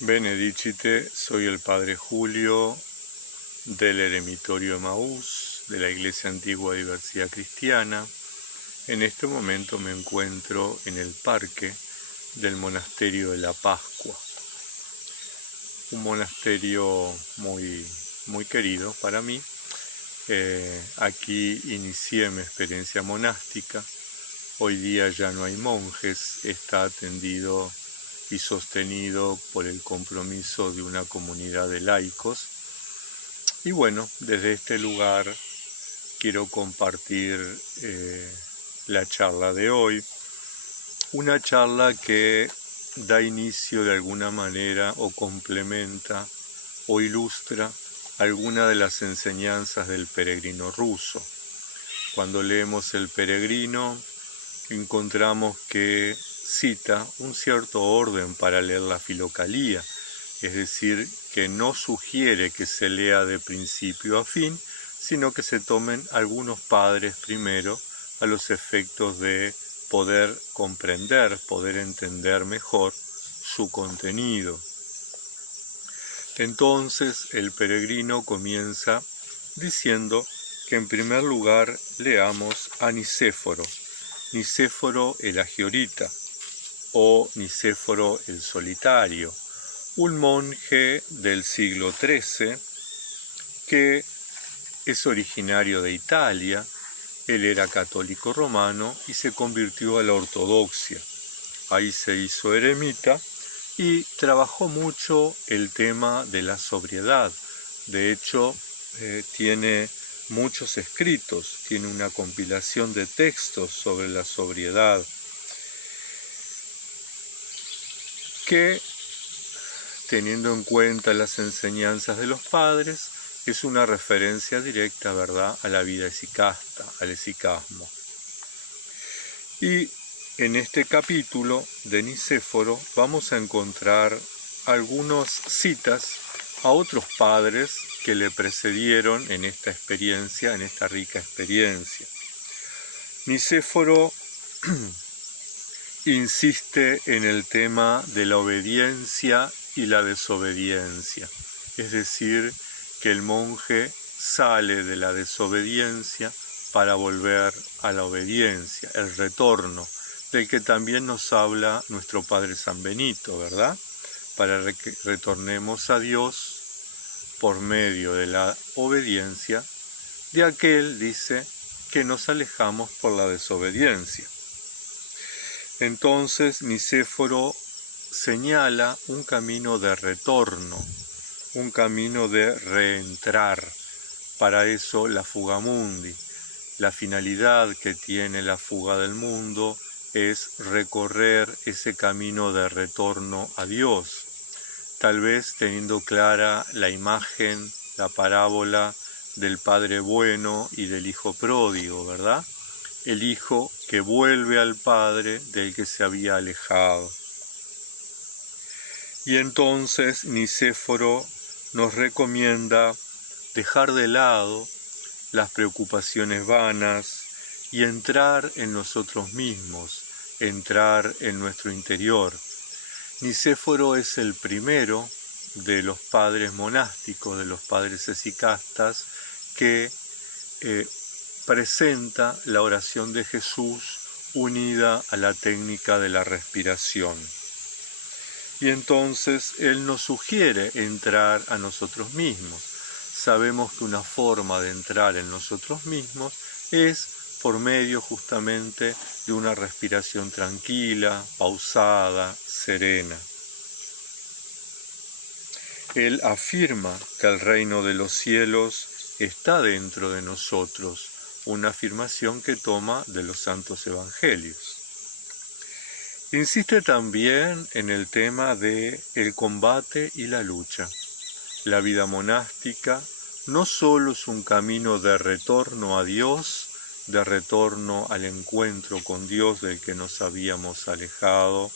Benedicite, soy el Padre Julio del Eremitorio Emaús de la Iglesia Antigua Diversidad Cristiana. En este momento me encuentro en el parque del Monasterio de la Pascua, un monasterio muy querido para mí. Aquí inicié mi experiencia monástica. Hoy día ya no hay monjes, está atendido y sostenido por el compromiso de una comunidad de laicos. Y bueno, desde este lugar quiero compartir la charla de hoy, una charla que da inicio de alguna manera o complementa o ilustra alguna de las enseñanzas del peregrino ruso. Cuando leemos El Peregrino, encontramos que cita un cierto orden para leer la Filocalía, es decir, que no sugiere que se lea de principio a fin, sino que se tomen algunos padres primero a los efectos de poder comprender, poder entender mejor su contenido. Entonces el peregrino comienza diciendo que en primer lugar leamos a Nicéforo el Agiorita o Nicéforo el Solitario, un monje del siglo XIII que es originario de Italia. Él era católico romano y se convirtió a la ortodoxia. Ahí se hizo eremita y trabajó mucho el tema de la sobriedad. De hecho, tiene muchos escritos, tiene una compilación de textos sobre la sobriedad que, teniendo en cuenta las enseñanzas de los padres, es una referencia directa, ¿verdad?, a la vida esicasta, al esicasmo. Y en este capítulo de Nicéforo vamos a encontrar algunas citas a otros padres que le precedieron en esta experiencia, en esta rica experiencia. Nicéforo insiste en el tema de la obediencia y la desobediencia, es decir, que el monje sale de la desobediencia para volver a la obediencia, el retorno, del que también nos habla nuestro Padre San Benito, ¿verdad? Para que retornemos a Dios por medio de la obediencia de aquel, dice, que nos alejamos por la desobediencia. Entonces Nicéforo señala un camino de retorno, un camino de reentrar. Para eso la fuga mundi. La finalidad que tiene la fuga del mundo es recorrer ese camino de retorno a Dios, tal vez teniendo clara la imagen, la parábola del Padre bueno y del Hijo pródigo, ¿verdad? El Hijo que vuelve al Padre del que se había alejado. Y entonces Nicéforo nos recomienda dejar de lado las preocupaciones vanas y entrar en nosotros mismos, entrar en nuestro interior. Nicéforo es el primero de los padres monásticos, de los padres esicastas, que presenta la oración de Jesús unida a la técnica de la respiración. Y entonces él nos sugiere entrar a nosotros mismos. Sabemos que una forma de entrar en nosotros mismos es por medio justamente de una respiración tranquila, pausada, serena. Él afirma que el reino de los cielos está dentro de nosotros, una afirmación que toma de los santos evangelios. Insiste también en el tema de el combate y la lucha. La vida monástica no solo es un camino de retorno a Dios, de retorno al encuentro con Dios del que nos habíamos alejado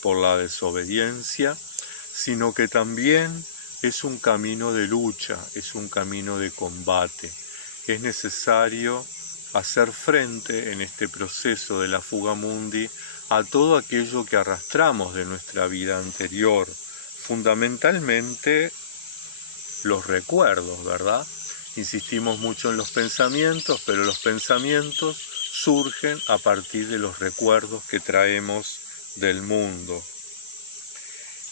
por la desobediencia, sino que también es un camino de lucha, es un camino de combate. Es necesario hacer frente en este proceso de la fuga mundi a todo aquello que arrastramos de nuestra vida anterior, fundamentalmente los recuerdos, ¿verdad? Insistimos mucho en los pensamientos, pero los pensamientos surgen a partir de los recuerdos que traemos del mundo.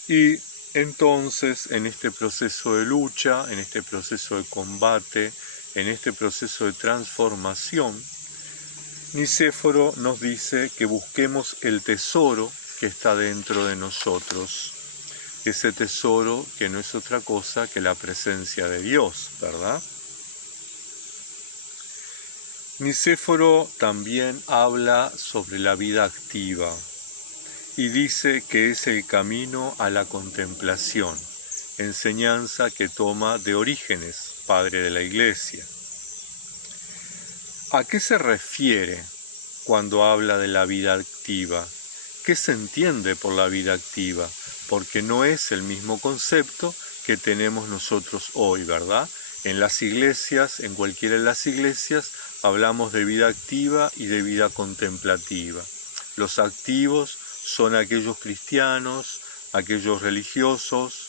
Y entonces, en este proceso de lucha, en este proceso de combate, en este proceso de transformación, Nicéforo nos dice que busquemos el tesoro que está dentro de nosotros. Ese tesoro que no es otra cosa que la presencia de Dios, ¿verdad? Nicéforo también habla sobre la vida activa y dice que es el camino a la contemplación, enseñanza que toma de Orígenes, padre de la Iglesia. ¿A qué se refiere cuando habla de la vida activa? ¿Qué se entiende por la vida activa? Porque no es el mismo concepto que tenemos nosotros hoy, ¿verdad? En las iglesias, en cualquiera de las iglesias, hablamos de vida activa y de vida contemplativa. Los activos son aquellos cristianos, aquellos religiosos,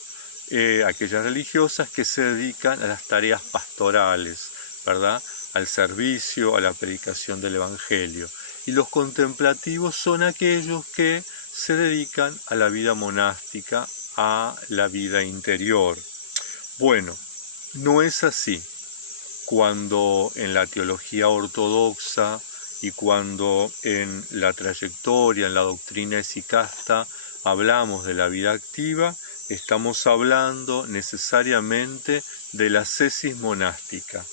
aquellas religiosas que se dedican a las tareas pastorales, ¿verdad? Al servicio, a la predicación del Evangelio. Y los contemplativos son aquellos que se dedican a la vida monástica, a la vida interior. Bueno, no es así. Cuando en la teología ortodoxa y cuando en la trayectoria, en la doctrina esicasta, hablamos de la vida activa, estamos hablando necesariamente de la ascesis monástica.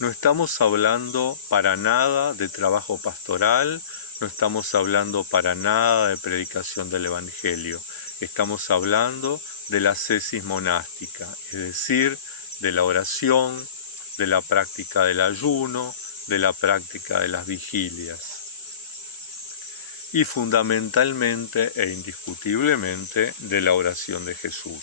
No estamos hablando para nada de trabajo pastoral, no estamos hablando para nada de predicación del Evangelio. Estamos hablando de la ascesis monástica, es decir, de la oración, de la práctica del ayuno, de la práctica de las vigilias. Y fundamentalmente e indiscutiblemente de la oración de Jesús.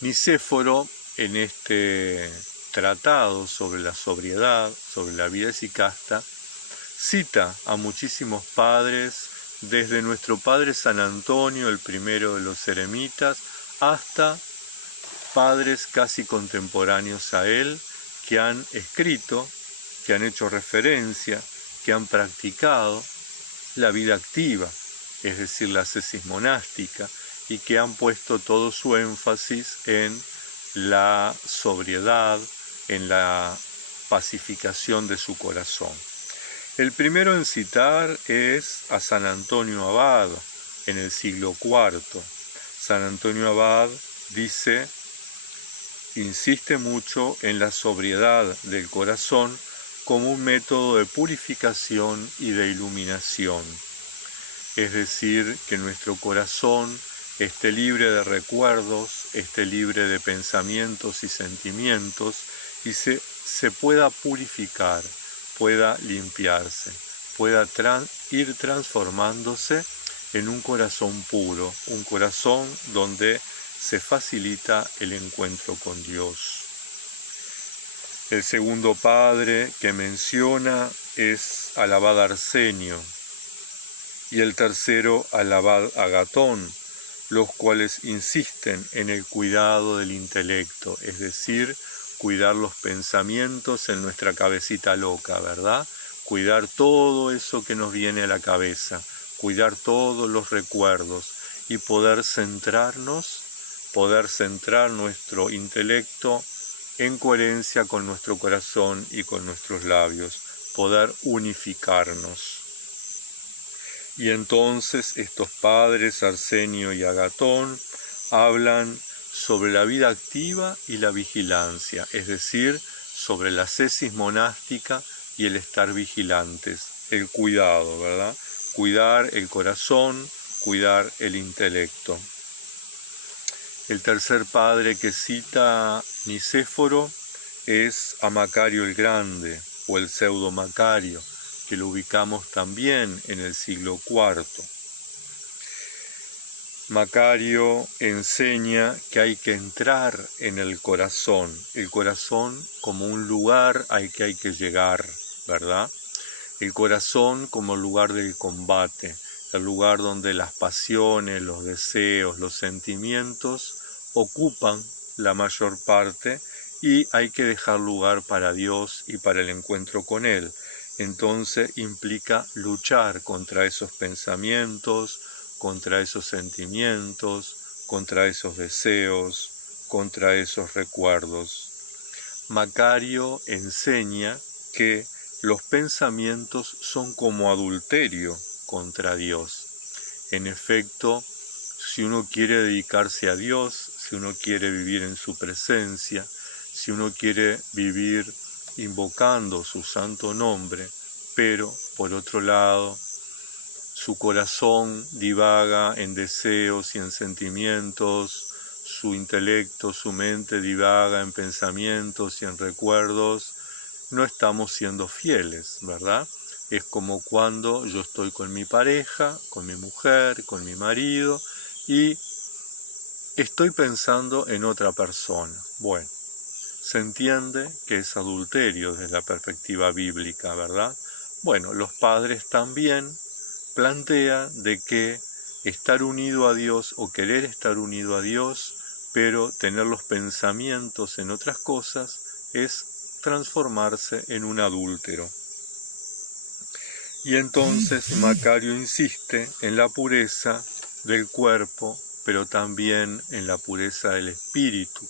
Nicéforo, en este tratado sobre la sobriedad, sobre la vida esicasta, cita a muchísimos padres, desde nuestro padre San Antonio, el primero de los eremitas, hasta padres casi contemporáneos a él, que han escrito, que han hecho referencia, que han practicado la vida activa, es decir, la ascesis monástica, y que han puesto todo su énfasis en la sobriedad, en la pacificación de su corazón. El primero en citar es a San Antonio Abad, en el siglo IV. San Antonio Abad insiste mucho en la sobriedad del corazón como un método de purificación y de iluminación. Es decir, que nuestro corazón esté libre de recuerdos, esté libre de pensamientos y sentimientos, y se pueda purificar, pueda limpiarse, pueda ir transformándose en un corazón puro, un corazón donde se facilita el encuentro con Dios. El segundo padre que menciona es al abad Arsenio y el tercero al abad Agatón, los cuales insisten en el cuidado del intelecto, es decir, cuidar los pensamientos en nuestra cabecita loca, ¿verdad? Cuidar todo eso que nos viene a la cabeza, cuidar todos los recuerdos y poder centrar nuestro intelecto en coherencia con nuestro corazón y con nuestros labios, poder unificarnos. Y entonces estos padres, Arsenio y Agatón, hablan sobre la vida activa y la vigilancia, es decir, sobre la ascesis monástica y el estar vigilantes, el cuidado, ¿verdad? Cuidar el corazón, cuidar el intelecto. El tercer padre que cita Nicéforo es a Macario el Grande, o el pseudo Macario, que lo ubicamos también en el siglo IV. Macario enseña que hay que entrar en el corazón como un lugar al que hay que llegar, ¿verdad? El corazón como lugar del combate, el lugar donde las pasiones, los deseos, los sentimientos ocupan la mayor parte y hay que dejar lugar para Dios y para el encuentro con Él. Entonces implica luchar contra esos pensamientos, contra esos sentimientos, contra esos deseos, contra esos recuerdos. Macario enseña que los pensamientos son como adulterio contra Dios. En efecto, si uno quiere dedicarse a Dios, si uno quiere vivir en su presencia, si uno quiere vivir invocando su santo nombre, pero por otro lado, su corazón divaga en deseos y en sentimientos, su intelecto, su mente divaga en pensamientos y en recuerdos, no estamos siendo fieles, ¿verdad? Es como cuando yo estoy con mi pareja, con mi mujer, con mi marido y estoy pensando en otra persona. Bueno, se entiende que es adulterio desde la perspectiva bíblica, ¿verdad? Bueno, los padres también plantean de que estar unido a Dios o querer estar unido a Dios, pero tener los pensamientos en otras cosas, es transformarse en un adúltero. Y entonces Macario insiste en la pureza del cuerpo, pero también en la pureza del espíritu.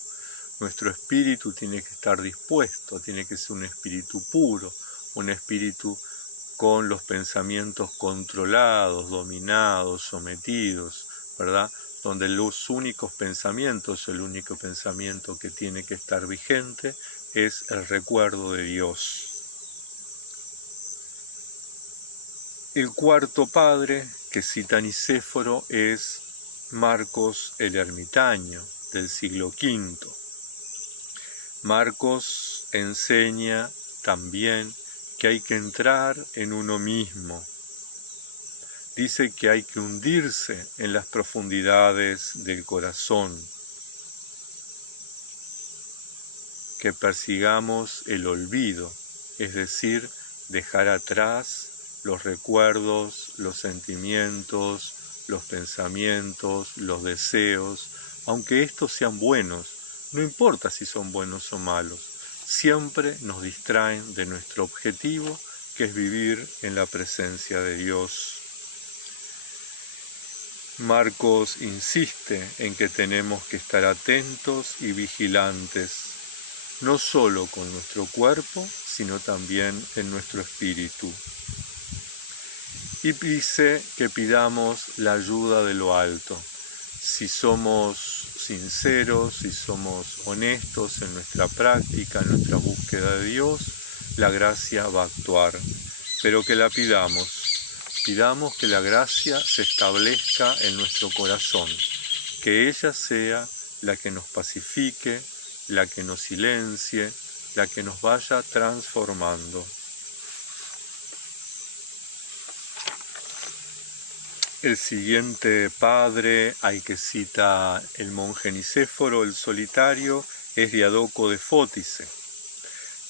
Nuestro espíritu tiene que estar dispuesto, tiene que ser un espíritu puro, un espíritu con los pensamientos controlados, dominados, sometidos, ¿verdad? Donde los únicos pensamientos, el único pensamiento que tiene que estar vigente es el recuerdo de Dios. El cuarto padre que cita Nicéforo es Marcos el Ermitaño, del siglo V. Marcos enseña también que hay que entrar en uno mismo. Dice que hay que hundirse en las profundidades del corazón, que persigamos el olvido, es decir, dejar atrás los recuerdos, los sentimientos, los pensamientos, los deseos, aunque estos sean buenos, no importa si son buenos o malos, siempre nos distraen de nuestro objetivo, que es vivir en la presencia de Dios. Marcos insiste en que tenemos que estar atentos y vigilantes, no solo con nuestro cuerpo, sino también en nuestro espíritu. Y dice que pidamos la ayuda de lo alto. Si somos sinceros, si somos honestos en nuestra práctica, en nuestra búsqueda de Dios, la gracia va a actuar. Pero que la pidamos que la gracia se establezca en nuestro corazón, que ella sea la que nos pacifique, la que nos silencie, la que nos vaya transformando. El siguiente padre al que cita el monje Nicéforo, el solitario, es Diadoco de Fótice.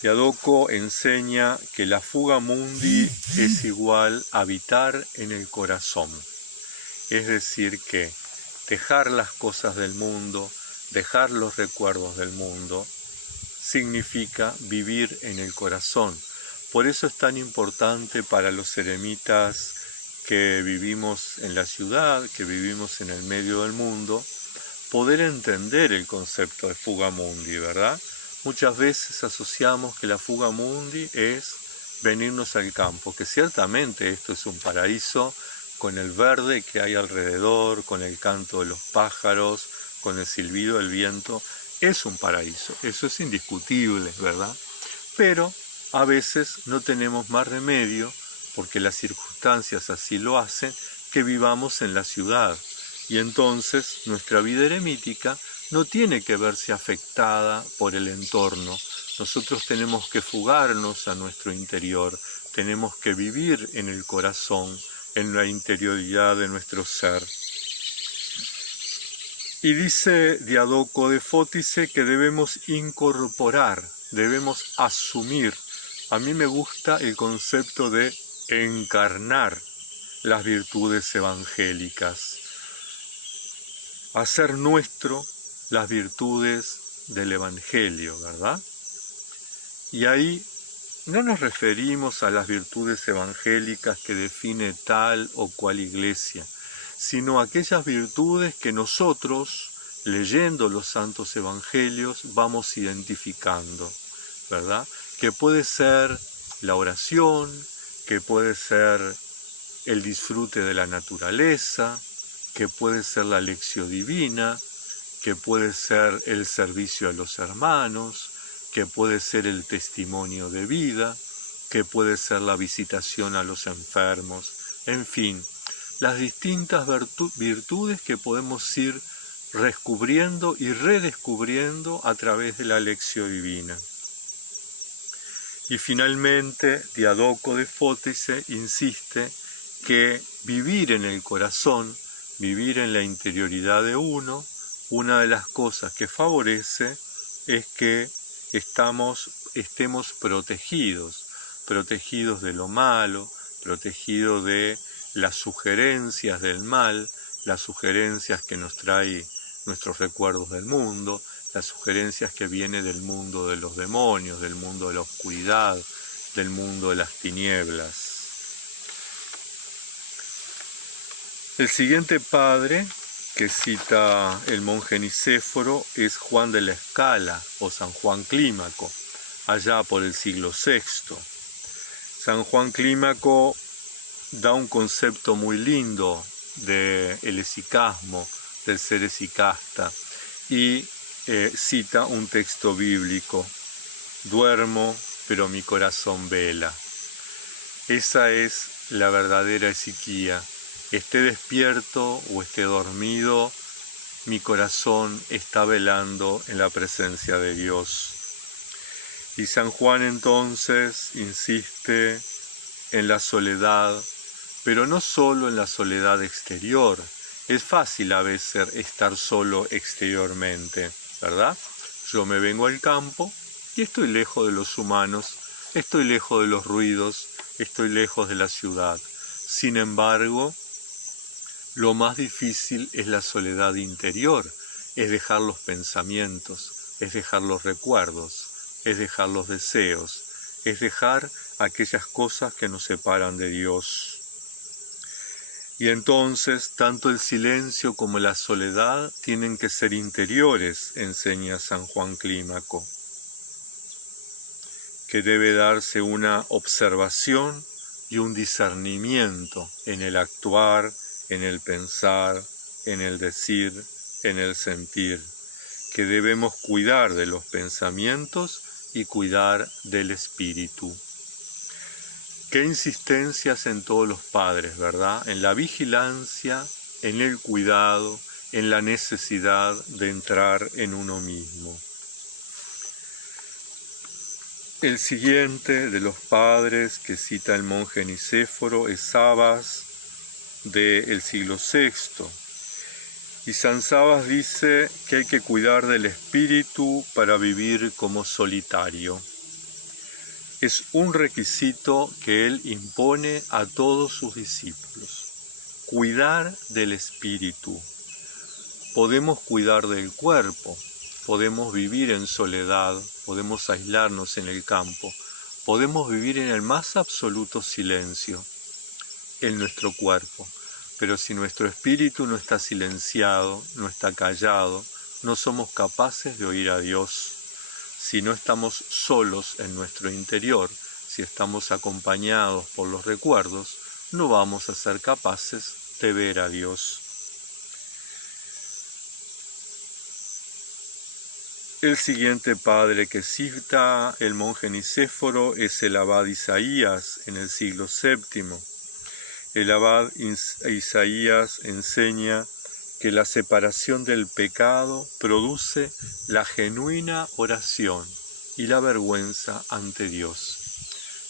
Diadoco enseña que la fuga mundi es igual a habitar en el corazón. Es decir, que dejar las cosas del mundo, dejar los recuerdos del mundo, significa vivir en el corazón. Por eso es tan importante para los eremitas que vivimos en la ciudad, que vivimos en el medio del mundo, poder entender el concepto de fuga mundi, ¿verdad? Muchas veces asociamos que la fuga mundi es venirnos al campo, que ciertamente esto es un paraíso con el verde que hay alrededor, con el canto de los pájaros, con el silbido del viento, es un paraíso, eso es indiscutible, ¿verdad? Pero a veces no tenemos más remedio, porque las circunstancias así lo hacen, que vivamos en la ciudad. Y entonces nuestra vida eremítica no tiene que verse afectada por el entorno. Nosotros tenemos que fugarnos a nuestro interior, tenemos que vivir en el corazón, en la interioridad de nuestro ser. Y dice Diadoco de Fótice que debemos incorporar, debemos asumir. A mí me gusta el concepto de encarnar. las virtudes evangélicas, hacer nuestro las virtudes del Evangelio, ¿verdad? Y ahí no nos referimos a las virtudes evangélicas que define tal o cual iglesia, sino a aquellas virtudes que nosotros, leyendo los santos evangelios, vamos identificando, ¿verdad? Que puede ser la oración, que puede ser el disfrute de la naturaleza, que puede ser la lección divina, que puede ser el servicio a los hermanos, que puede ser el testimonio de vida, que puede ser la visitación a los enfermos, en fin, las distintas virtudes que podemos ir descubriendo y redescubriendo a través de la lección divina. Y finalmente, Diadoco de Fótice insiste que vivir en el corazón, vivir en la interioridad de uno, una de las cosas que favorece es que estemos protegidos de lo malo, protegidos de las sugerencias del mal, las sugerencias que nos trae nuestros recuerdos del mundo, las sugerencias que vienen del mundo de los demonios, del mundo de la oscuridad, del mundo de las tinieblas. El siguiente padre que cita el monje Nicéforo es Juan de la Escala o San Juan Clímaco, allá por el siglo VI. San Juan Clímaco da un concepto muy lindo del esicasmo, del ser esicasta, y cita un texto bíblico: duermo, pero mi corazón vela. Esa es la verdadera esiquía. Esté despierto o esté dormido, mi corazón está velando en la presencia de Dios. Y San Juan entonces insiste en la soledad, pero no solo en la soledad exterior. Es fácil a veces estar solo exteriormente, ¿verdad? Yo me vengo al campo y estoy lejos de los humanos, estoy lejos de los ruidos, estoy lejos de la ciudad. Sin embargo, lo más difícil es la soledad interior, es dejar los pensamientos, es dejar los recuerdos, es dejar los deseos, es dejar aquellas cosas que nos separan de Dios. Y entonces, tanto el silencio como la soledad tienen que ser interiores, enseña San Juan Clímaco, que debe darse una observación y un discernimiento en el actuar, en el pensar, en el decir, en el sentir, que debemos cuidar de los pensamientos y cuidar del espíritu. Qué insistencias en todos los padres, ¿verdad? En la vigilancia, en el cuidado, en la necesidad de entrar en uno mismo. El siguiente de los padres que cita el monje Nicéforo es Sabas, del siglo VI. Y San Sabas dice que hay que cuidar del espíritu para vivir como solitario. Es un requisito que él impone a todos sus discípulos. Cuidar del espíritu. Podemos cuidar del cuerpo, podemos vivir en soledad, podemos aislarnos en el campo, podemos vivir en el más absoluto silencio en nuestro cuerpo. Pero si nuestro espíritu no está silenciado, no está callado, no somos capaces de oír a Dios. Si no estamos solos en nuestro interior, si estamos acompañados por los recuerdos, no vamos a ser capaces de ver a Dios. El siguiente padre que cita el monje Nicéforo es el abad Isaías en el siglo VII. El abad Isaías enseña que la separación del pecado produce la genuina oración y la vergüenza ante Dios.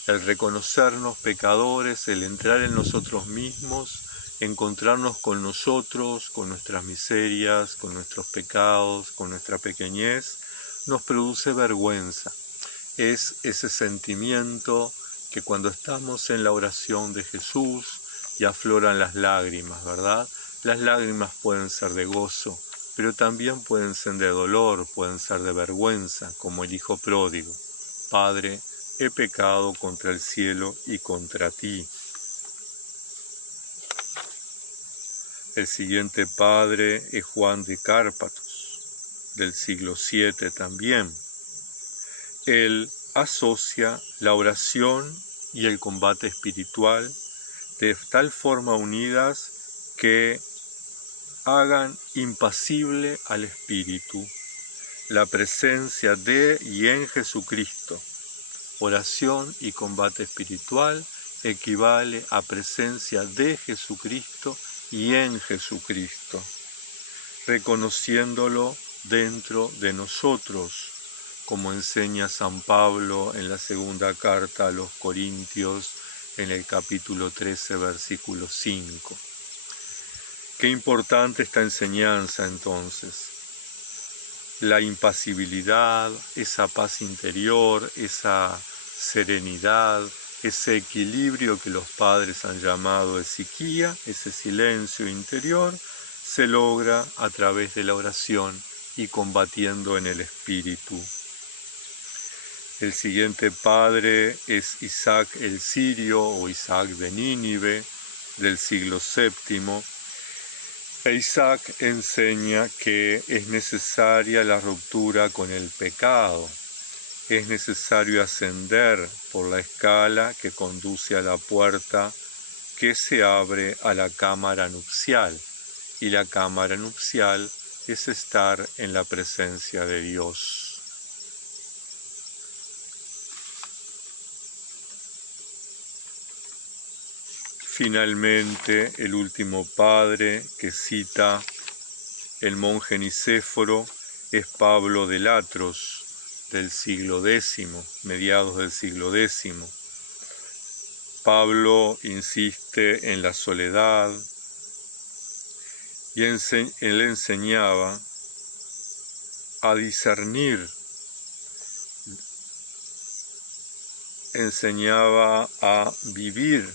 El reconocernos pecadores, el entrar en nosotros mismos, encontrarnos con nosotros, con nuestras miserias, con nuestros pecados, con nuestra pequeñez, nos produce vergüenza. Es ese sentimiento que cuando estamos en la oración de Jesús, y afloran las lágrimas, ¿verdad? Las lágrimas pueden ser de gozo, pero también pueden ser de dolor, pueden ser de vergüenza, como el hijo pródigo. Padre, he pecado contra el cielo y contra ti. El siguiente padre es Juan de Cárpatos, del siglo VII también. Él asocia la oración y el combate espiritual de tal forma unidas que hagan impasible al espíritu la presencia de y en Jesucristo. Oración y combate espiritual equivale a presencia de Jesucristo y en Jesucristo, reconociéndolo dentro de nosotros, como enseña San Pablo en la segunda carta a los Corintios, en el capítulo 13, versículo 5. Qué importante esta enseñanza entonces. La impasibilidad, esa paz interior, esa serenidad, ese equilibrio que los padres han llamado esiquía, ese silencio interior, se logra a través de la oración y combatiendo en el espíritu. El siguiente padre es Isaac el Sirio o Isaac de Nínive del siglo VII. E Isaac enseña que es necesaria la ruptura con el pecado. Es necesario ascender por la escala que conduce a la puerta que se abre a la cámara nupcial. Y la cámara nupcial es estar en la presencia de Dios. Finalmente, el último padre que cita el monje Nicéforo es Pablo de Latros, del siglo X, mediados del siglo X. Pablo insiste en la soledad y él enseñaba a discernir, enseñaba a vivir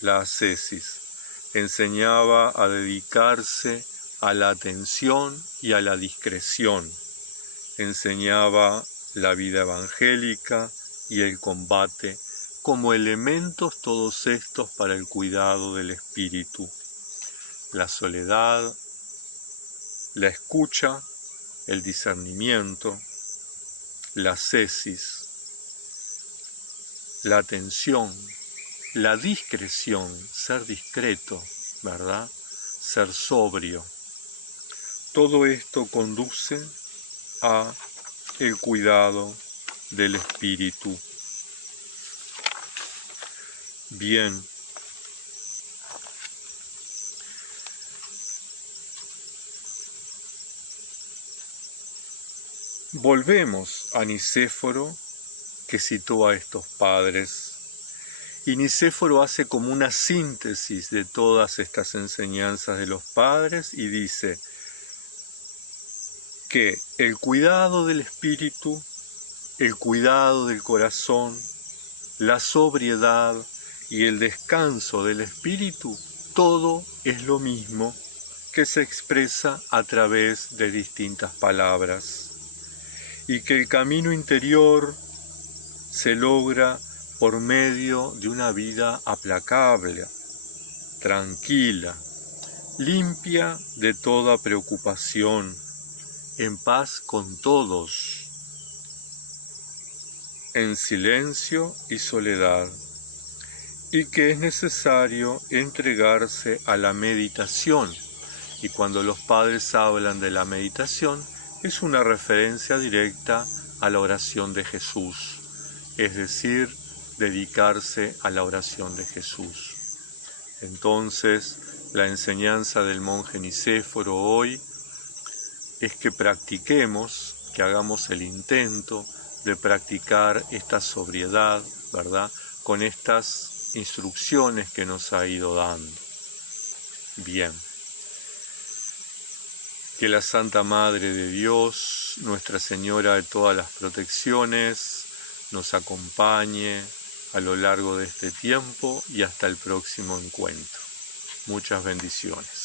la ascesis, enseñaba a dedicarse a la atención y a la discreción, enseñaba la vida evangélica y el combate como elementos todos estos para el cuidado del espíritu. La soledad, la escucha, el discernimiento, la ascesis, la atención, la discreción, ser discreto, ¿verdad? Ser sobrio. Todo esto conduce a el cuidado del espíritu. Bien. Volvemos a Nicéforo, que citó a estos padres. Y Nicéforo hace como una síntesis de todas estas enseñanzas de los padres y dice que el cuidado del espíritu, el cuidado del corazón, la sobriedad y el descanso del espíritu, todo es lo mismo que se expresa a través de distintas palabras. Y que el camino interior se logra por medio de una vida aplacable, tranquila, limpia de toda preocupación, en paz con todos, en silencio y soledad, y que es necesario entregarse a la meditación. Y cuando los padres hablan de la meditación, es una referencia directa a la oración de Jesús, es decir, dedicarse a la oración de Jesús. Entonces, la enseñanza del monje Nicéforo hoy es que practiquemos, que hagamos el intento de practicar esta sobriedad, ¿verdad?, con estas instrucciones que nos ha ido dando. Bien. Que la Santa Madre de Dios, Nuestra Señora de todas las protecciones, nos acompañe a lo largo de este tiempo y hasta el próximo encuentro. Muchas bendiciones.